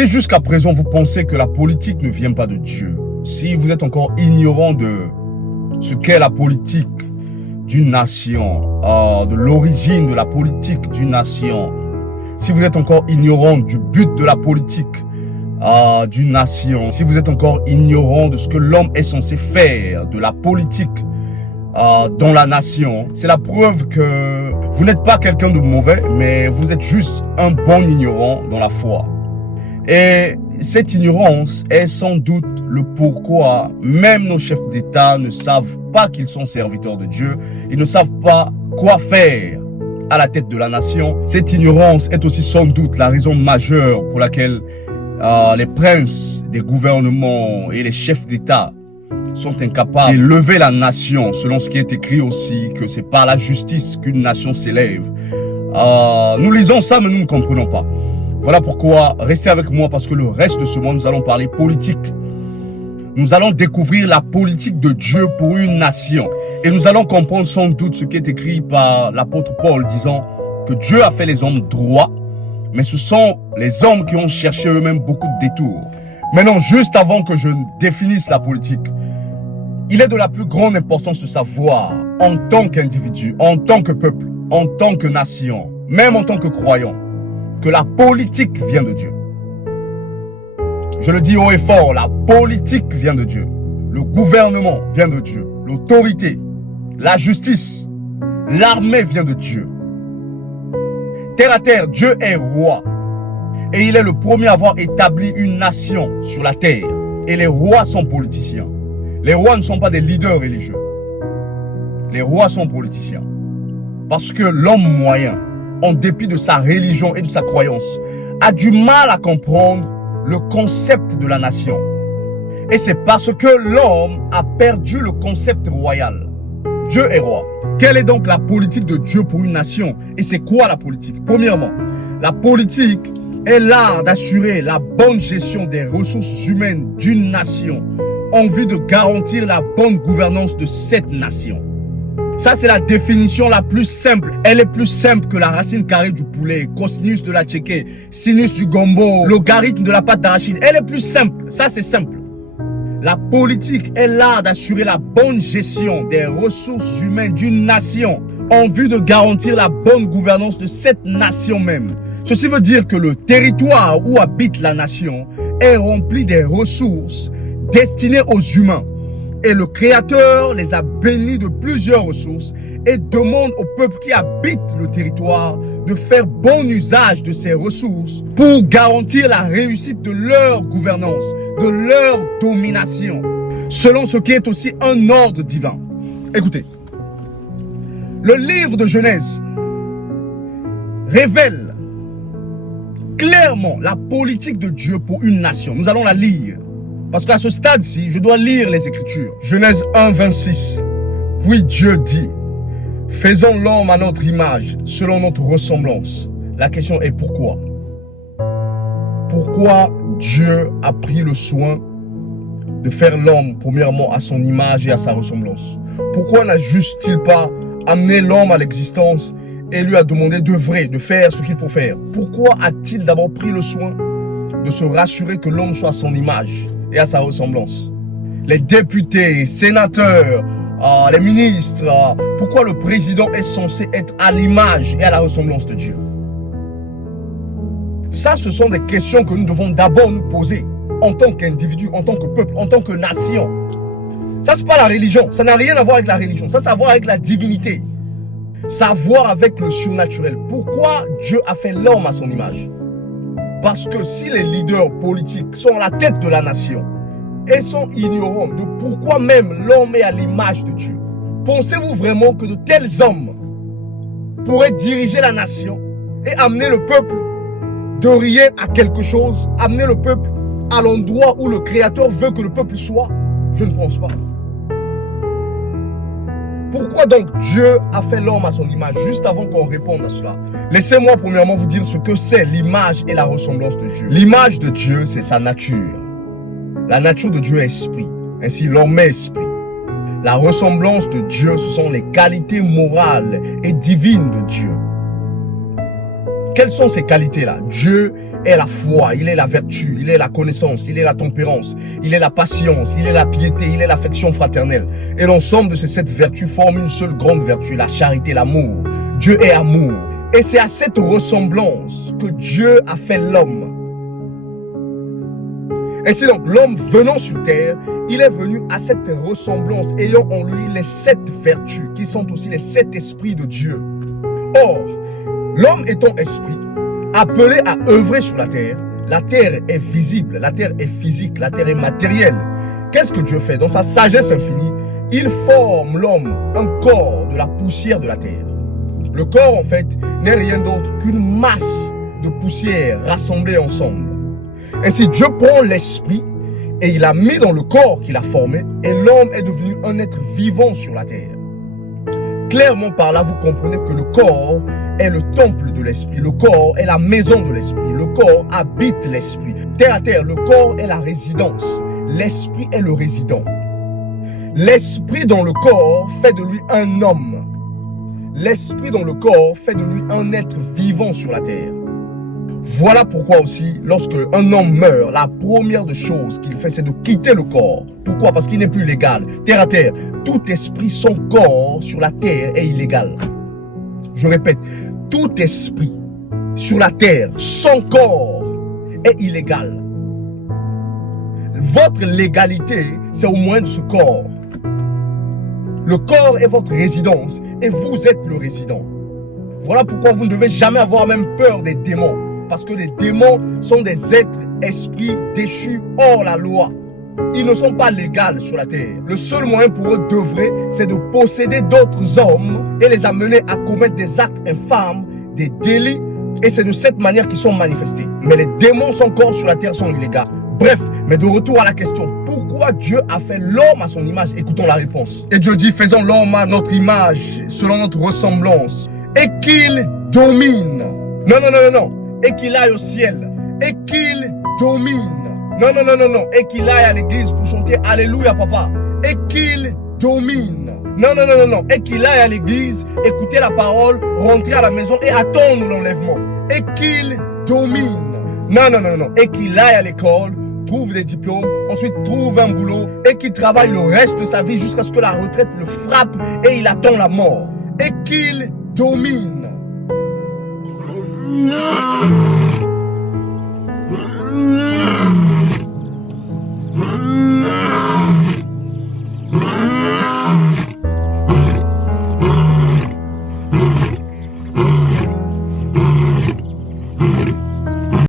Si jusqu'à présent vous pensez que la politique ne vient pas de Dieu, si vous êtes encore ignorant de ce qu'est la politique d'une nation, de l'origine de la politique d'une nation, si vous êtes encore ignorant du but de la politique d'une nation, si vous êtes encore ignorant de ce que l'homme est censé faire, de la politique dans la nation, c'est la preuve que vous n'êtes pas quelqu'un de mauvais, mais vous êtes juste un bon ignorant dans la foi. Et cette ignorance est sans doute le pourquoi même nos chefs d'État ne savent pas qu'ils sont serviteurs de Dieu. Ils ne savent pas quoi faire à la tête de la nation. Cette ignorance est aussi sans doute la raison majeure pour laquelle les princes des gouvernements et les chefs d'État sont incapables d'élever la nation, selon ce qui est écrit aussi, que c'est par la justice qu'une nation s'élève. Nous lisons ça, mais nous ne comprenons pas. Voilà pourquoi, restez avec moi, parce que le reste de ce mois, nous allons parler politique. Nous allons découvrir la politique de Dieu pour une nation. Et nous allons comprendre sans doute ce qui est écrit par l'apôtre Paul, disant que Dieu a fait les hommes droits, mais ce sont les hommes qui ont cherché eux-mêmes beaucoup de détours. Maintenant, juste avant que je définisse la politique, il est de la plus grande importance de savoir, en tant qu'individu, en tant que peuple, en tant que nation, même en tant que croyant, que la politique vient de Dieu. Je le dis haut et fort, la politique vient de Dieu. Le gouvernement vient de Dieu. L'autorité, la justice, l'armée vient de Dieu. Terre à terre, Dieu est roi. Et il est le premier à avoir établi une nation sur la terre. Et les rois sont politiciens. Les rois ne sont pas des leaders religieux. Les rois sont politiciens. Parce que l'homme moyen, en dépit de sa religion et de sa croyance, a du mal à comprendre le concept de la nation. Et c'est parce que l'homme a perdu le concept royal. Dieu est roi. Quelle est donc la politique de Dieu pour une nation? Et c'est quoi la politique? Premièrement, la politique est l'art d'assurer la bonne gestion des ressources humaines d'une nation en vue de garantir la bonne gouvernance de cette nation. Ça, c'est la définition la plus simple. Elle est plus simple que la racine carrée du poulet, cosinus de la tchéké, sinus du gombo, logarithme de la pâte d'arachide. Elle est plus simple. Ça, c'est simple. La politique est l'art d'assurer la bonne gestion des ressources humaines d'une nation en vue de garantir la bonne gouvernance de cette nation même. Ceci veut dire que le territoire où habite la nation est rempli des ressources destinées aux humains. Et le Créateur les a bénis de plusieurs ressources et demande au peuple qui habite le territoire de faire bon usage de ces ressources pour garantir la réussite de leur gouvernance, de leur domination, selon ce qui est aussi un ordre divin. Écoutez, le livre de Genèse révèle clairement la politique de Dieu pour une nation. Nous allons la lire. Parce qu'à ce stade-ci, je dois lire les Écritures. Genèse 1, 26. Puis Dieu dit, faisons l'homme à notre image, selon notre ressemblance. La question est pourquoi? Pourquoi Dieu a pris le soin de faire l'homme, premièrement, à son image et à sa ressemblance? Pourquoi n'a-t-il pas amené l'homme à l'existence et lui a demandé d'œuvrer, de faire ce qu'il faut faire? Pourquoi a-t-il d'abord pris le soin de se rassurer que l'homme soit à son image et à sa ressemblance? Les députés, sénateurs, les ministres, pourquoi le président est censé être à l'image et à la ressemblance de Dieu? Ça, ce sont des questions que nous devons d'abord nous poser en tant qu'individu, en tant que peuple, en tant que nation. Ça, c'est pas la religion. Ça n'a rien à voir avec la religion. Ça a à voir avec la divinité. Ça a à voir avec le surnaturel. Pourquoi Dieu a fait l'homme à son image? Parce que si les leaders politiques sont à la tête de la nation et sont ignorants de pourquoi même l'homme est à l'image de Dieu, pensez-vous vraiment que de tels hommes pourraient diriger la nation et amener le peuple de rien à quelque chose, amener le peuple à l'endroit où le Créateur veut que le peuple soit? Je ne pense pas. Pourquoi donc Dieu a fait l'homme à son image? Juste avant qu'on réponde à cela, laissez-moi premièrement vous dire ce que c'est l'image et la ressemblance de Dieu. L'image de Dieu, c'est sa nature. La nature de Dieu est esprit. Ainsi, l'homme est esprit. La ressemblance de Dieu, ce sont les qualités morales et divines de Dieu. Quelles sont ces qualités-là? Dieu est la foi, il est la vertu, il est la connaissance, il est la tempérance, il est la patience, il est la piété, il est l'affection fraternelle. Et l'ensemble de ces 7 vertus forment une seule grande vertu, la charité, l'amour. Dieu est amour. Et c'est à cette ressemblance que Dieu a fait l'homme. Et c'est donc l'homme venant sur terre, il est venu à cette ressemblance, ayant en lui les 7 vertus, qui sont aussi les 7 esprits de Dieu. Or, l'homme étant esprit, appelé à œuvrer sur la terre est visible, la terre est physique, la terre est matérielle. Qu'est-ce que Dieu fait? Dans sa sagesse infinie, il forme l'homme un corps de la poussière de la terre. Le corps, en fait, n'est rien d'autre qu'une masse de poussière rassemblée ensemble. Ainsi, Dieu prend l'esprit et il l'a mis dans le corps qu'il a formé et l'homme est devenu un être vivant sur la terre. Clairement par là, vous comprenez que le corps est le temple de l'esprit. Le corps est la maison de l'esprit. Le corps habite l'esprit. Terre à terre, le corps est la résidence. L'esprit est le résident. L'esprit dans le corps fait de lui un homme. L'esprit dans le corps fait de lui un être vivant sur la terre. Voilà pourquoi aussi, lorsque un homme meurt, la première des choses qu'il fait, c'est de quitter le corps. Pourquoi? Parce qu'il n'est plus légal. Terre à terre, tout esprit sans corps sur la terre est illégal. Je répète, tout esprit sur la terre sans corps est illégal. Votre légalité, c'est au moins de ce corps. Le corps est votre résidence et vous êtes le résident. Voilà pourquoi vous ne devez jamais avoir même peur des démons. Parce que les démons sont des êtres esprits déchus hors la loi. Ils ne sont pas légaux sur la terre. Le seul moyen pour eux d'œuvrer, c'est de posséder d'autres hommes et les amener à commettre des actes infâmes, des délits. Et c'est de cette manière qu'ils sont manifestés. Mais les démons sans corps sur la terre sont illégaux. Bref, mais de retour à la question, pourquoi Dieu a fait l'homme à son image? Écoutons la réponse. Et Dieu dit, faisons l'homme à notre image, selon notre ressemblance, et qu'il domine. Non, non, non, non, non. Et qu'il aille au ciel, et qu'il domine. Non, non, non, non, non. Et qu'il aille à l'église pour chanter Alléluia, papa. Et qu'il domine. Non, non, non, non, non. Et qu'il aille à l'église, écouter la parole, rentrer à la maison et attendre l'enlèvement. Et qu'il domine. Non, non, non, non. Et qu'il aille à l'école, trouve des diplômes, ensuite trouve un boulot et qu'il travaille le reste de sa vie jusqu'à ce que la retraite le frappe et il attend la mort. Et qu'il domine. No.